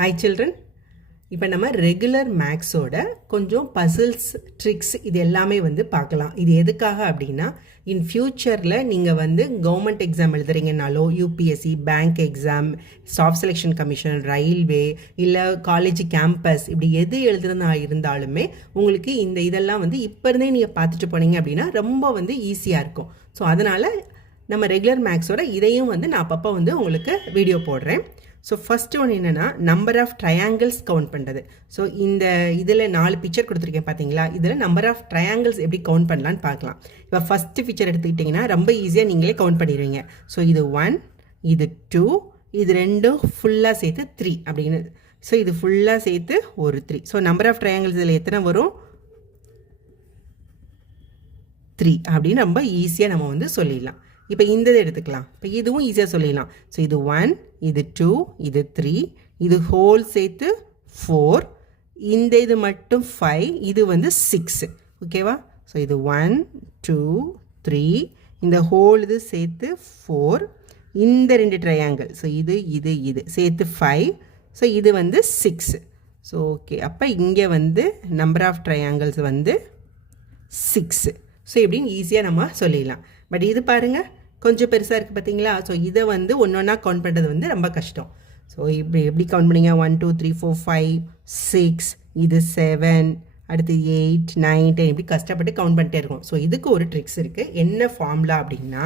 Hi children. இப்போ நம்ம regular மேக்ஸோட கொஞ்சம் பசில்ஸ் ட்ரிக்ஸ் இது எல்லாமே வந்து பார்க்கலாம். இது எதுக்காக அப்படின்னா இன் ஃப்யூச்சரில் நீங்கள் வந்து கவர்மெண்ட் எக்ஸாம் எழுதுறீங்கனாலோ UPSC bank exam staff selection commission railway இல்லை காலேஜ் கேம்பஸ் இப்படி எது எழுதுறதா இருந்தாலுமே உங்களுக்கு இந்த இதெல்லாம் வந்து இப்போ இருந்தே நீங்கள் பார்த்துட்டு போனீங்க அப்படின்னா ரொம்ப வந்து ஈஸியாக இருக்கும். ஸோ அதனால் நம்ம ரெகுலர் மேக்ஸோட இதையும் வந்து நான் அப்பப்போ வந்து உங்களுக்கு வீடியோ போடுறேன். ஸோ ஃபஸ்ட்டு ஒன்று என்னென்னா நம்பர் ஆஃப் ட்ரையாங்கிள்ஸ் கவுண்ட் பண்ணுறது. ஸோ இந்த இதில் 4 பிக்சர் கொடுத்துருக்கேன் பார்த்தீங்களா, இதில் நம்பர் ஆஃப் ட்ரையாங்கிள்ஸ் எப்படி கவுண்ட் பண்ணலான்னு பார்க்கலாம். இப்போ ஃபஸ்ட்டு பிக்சர் எடுத்துக்கிட்டிங்கன்னா ரொம்ப ஈஸியாக நீங்களே கவுண்ட் பண்ணிடுவீங்க. ஸோ இது 1, இது 2, இது ரெண்டும் ஃபுல்லாக சேர்த்து 3 அப்படின்னு. ஸோ இது ஃபுல்லாக சேர்த்து ஒரு 3. ஸோ நம்பர் ஆஃப் ட்ரையாங்கிள்ஸ் இதில் எத்தனை வரும்? 3 அப்படின்னு ரொம்ப ஈஸியாக நம்ம வந்து சொல்லிடலாம். இப்போ இந்த எடுத்துக்கலாம். இப்போ இதுவும் ஈஸியாக சொல்லிடலாம். ஸோ இது 1, இது 2, இது 3, இது ஹோல் சேர்த்து 4, இந்த இது மட்டும் 5, இது வந்து 6. ஓகேவா? ஸோ இது 1, 2, 3, இந்த ஹோல் இது சேர்த்து 4, இந்த 2 ட்ரையாங்கிள், ஸோ இது இது இது சேர்த்து 5, ஸோ இது வந்து 6. ஸோ ஓகே, அப்போ இங்கே வந்து நம்பர் ஆஃப் ட்ரையாங்கிள்ஸ் வந்து 6. ஸோ இப்படின்னு ஈஸியாக நம்ம சொல்லிடலாம். பட் இது பாருங்கள் கொஞ்சம் பெருசாக இருக்குது பார்த்தீங்களா? ஸோ இதை வந்து ஒன்று ஒன்றா கவுண்ட் பண்ணுறது வந்து ரொம்ப கஷ்டம். ஸோ இப்படி எப்படி கவுண்ட் பண்ணிங்க? 1 2 3 4 5 6, இது 7, அடுத்து 8 9 10 இப்படி கஷ்டப்பட்டு கவுண்ட் பண்ணிட்டே இருக்கும். ஸோ இதுக்கு ஒரு ட்ரிக்ஸ் இருக்குது. என்ன ஃபார்முலா அப்படின்னா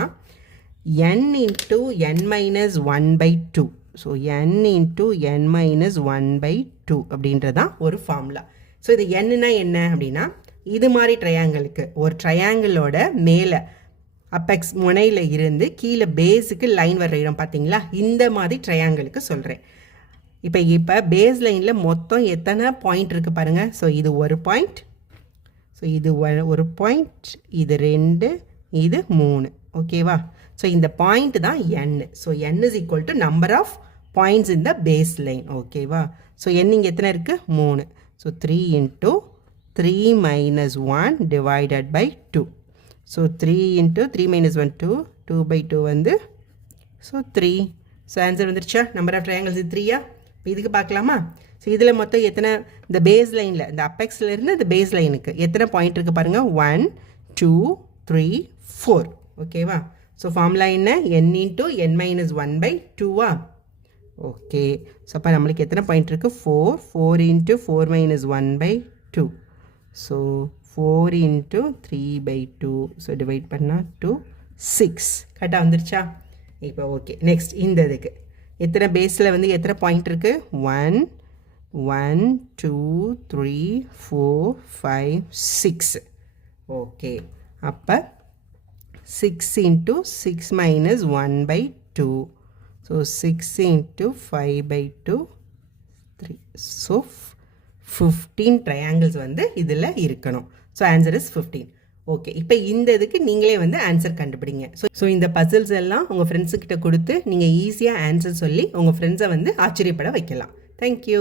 n into n minus 1/2. So n into n minus 1/2 அப்படின்றதான் ஒரு ஃபார்முலா. ஸோ இது என்னன்னா என்ன அப்படின்னா இது மாதிரி ட்ரையாங்கிளுக்கு ஒரு ட்ரையாங்கிளோட மேலே அப்பெக்ஸ் முனையில் இருந்து கீழே பேஸுக்கு லைன் வர்ற இடம் பார்த்தீங்களா, இந்த மாதிரி ட்ரையாங்கிளுக்கு சொல்கிறேன். இப்போ பேஸ் லைனில் மொத்தம் எத்தனை பாயிண்ட் இருக்குது பாருங்கள். ஸோ இது ஒரு பாயிண்ட், ஸோ இது ஒரு பாயிண்ட், இது 2, இது 3. ஓகேவா? ஸோ இந்த பாயிண்ட் தான் n. So n is equal to number of points in the base line. ஓகேவா? ஸோ n இங்கே எத்தனை இருக்குது? 3. So 3 into 3 minus 1 divided by 2. So 3 into 3 minus 1 2, 2/2 வந்து ஸோ 3. ஸோ ஆன்சர் வந்துருச்சா? நம்பர் ஆஃப் ட்ரையாங்கிள்ஸ் இது 3யா? இப்போ இதுக்கு பார்க்கலாமா? ஸோ இதில் மொத்தம் எத்தனை இந்த பேஸ் லைனில் இந்த அப்பெக்ஸ்லேருந்து இந்த பேஸ் லைனுக்கு எத்தனை பாயிண்ட் இருக்குது பாருங்கள். 1 2 3 4. ஓகேவா? ஸோ ஃபார்முலா என்ன? n இன்ட்டு n மைனஸ் 1/2வா? ஓகே. ஸோ அப்போ நம்மளுக்கு எத்தனை பாயிண்ட் இருக்குது? 4. 4 into 4 minus 1/2. So 4 into 3/2. So divide பண்ணால் 2 6. கரெக்டாக வந்துருச்சா? இப்போ ஓகே. நெக்ஸ்ட் இந்த இதுக்கு எத்தனை பேஸில் வந்து எத்தனை பாயிண்ட் இருக்குது? 1 1 2 3 4 5 6. ஓகே. அப்போ 6 into 6 minus 1/2. So 6 into 5/2 3. So 15 triangles வந்து இதில் இருக்கணும். So answer is 15. ஓகே. இப்போ இந்த இதுக்கு நீங்களே வந்து ஆன்சர் கண்டுபிடிங்க. ஸோ இந்த பசில்ஸ் எல்லாம் உங்கள் ஃப்ரெண்ட்ஸுக்கிட்ட கொடுத்து நீங்கள் ஈஸியாக ஆன்சர் சொல்லி உங்கள் ஃப்ரெண்ட்ஸை வந்து ஆச்சரியப்பட வைக்கலாம். தேங்க்யூ.